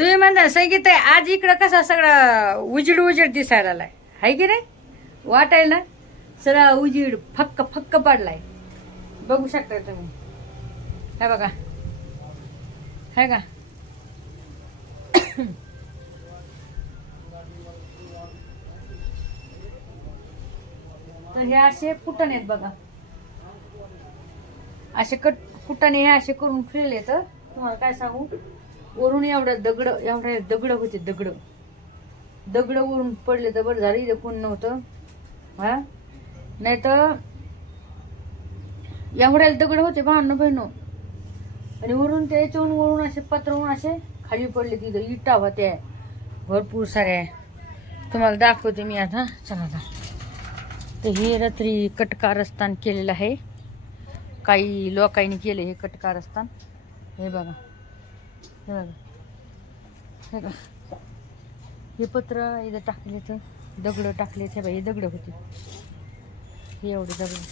तुम्ही म्हणता संगीत आहे आज इकडं कसा सगळा उजीड दिसायला आलाय हाय की नाही वाटायला ना सगळा उजीड फक्क पडलाय बघू शकता तुम्ही हे बघा है का तर हे असे कुटाणे आहेत बघा असे कुटाणे हे असे करून ठेवले तर तुम्हाला काय सांगू वरून एवढे दगड होते दगड वरून पडले तर बरं झालं इथं कोण नव्हतं हा नाही तर एवढ्या दगड होते भांडण बहिणो आणि वरून त्याच्यावरून वरून असे पत्रवून असे खाली पडले तिथं इटा होत्या भरपूर साऱ्या तुम्हाला दाखवते मी आता चला आता तर हे रात्री कटकारस्थान केलेलं आहे काही लोकांनी केले हे कटकारस्थान हे बघा हे पत्र इथं टाकले तर दगड टाकले ते बाई हे दगड होते हे एवढे दगड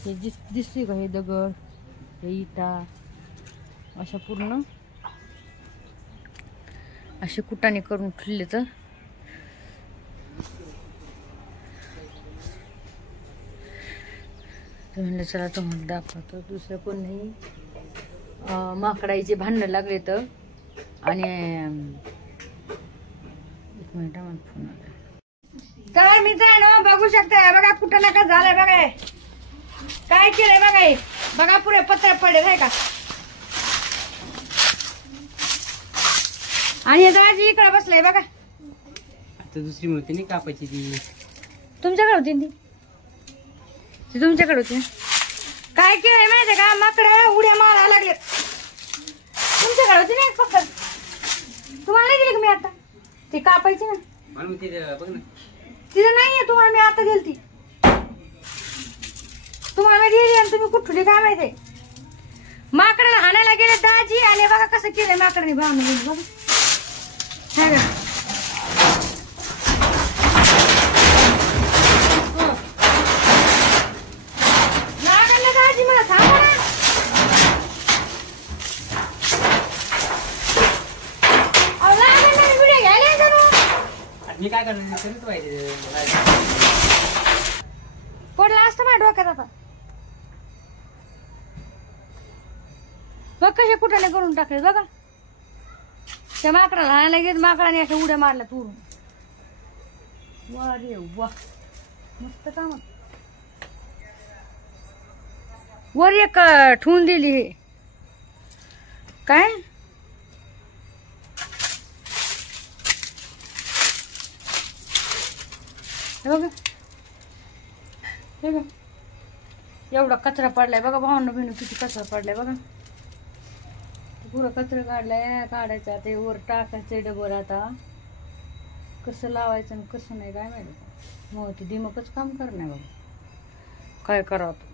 हे दिसते का हे दगड हे इटा अशा पूर्ण असे कुटाने करून ठेवले तर म्हणलं चला तुम्हाला दाखवतो दुसरं कोण नाही माकडाईचे भांडण लागले तर आणि एक मिनिट मला फोन आला तर मित्रांनो बघू शकता बघा कुठं नका झालंय बघा काय केलंय बघा बघा पुरे पत्र पडेल आहे का आणि दाजी इकडे बसलंय बघा आता दुसरी मूर्ती नाही कापायची ती तुमच्याकडे होती ती तुमच्याकडे होती काय केलंय माहितीये का माकडं उड्या मारायला लागले तुमच्याकडे होती नाही फक्त तुम्हाला नाही दिली का मी आता ती कापायची ना बघ ना तिथं नाहीये तुम्हाला मी आता दिली ती तुम्हाला दिली आणि तुम्ही कुठली काय माहिती माकडाला हाणायला गेले दाजी आणि बघा कसं केलंय माकडाने भावना बघा दाजी मला थांबा ना व्हिडिओ घ्यायला मी काय करणार पडला असतं माझ्या डोक्यात आता बघ कसे कुठाने करून टाकले बघा त्या माकडाला हाणायला गेले माकडाने अशा उड्या मारल्या तुरून वा रे वा मस्त काम वर एक ठेवून दिली काय बघा एवढा कचरा पडलाय बघा भावना बहिण किती कचरा पडलाय बघा पुरा कचरा काढलाय काढायचा ते वर टाकायचं डबल आता कसं लावायचं आणि कसं नाही काय माहिती मग ते दिमागच काम करणार बघा काय करावं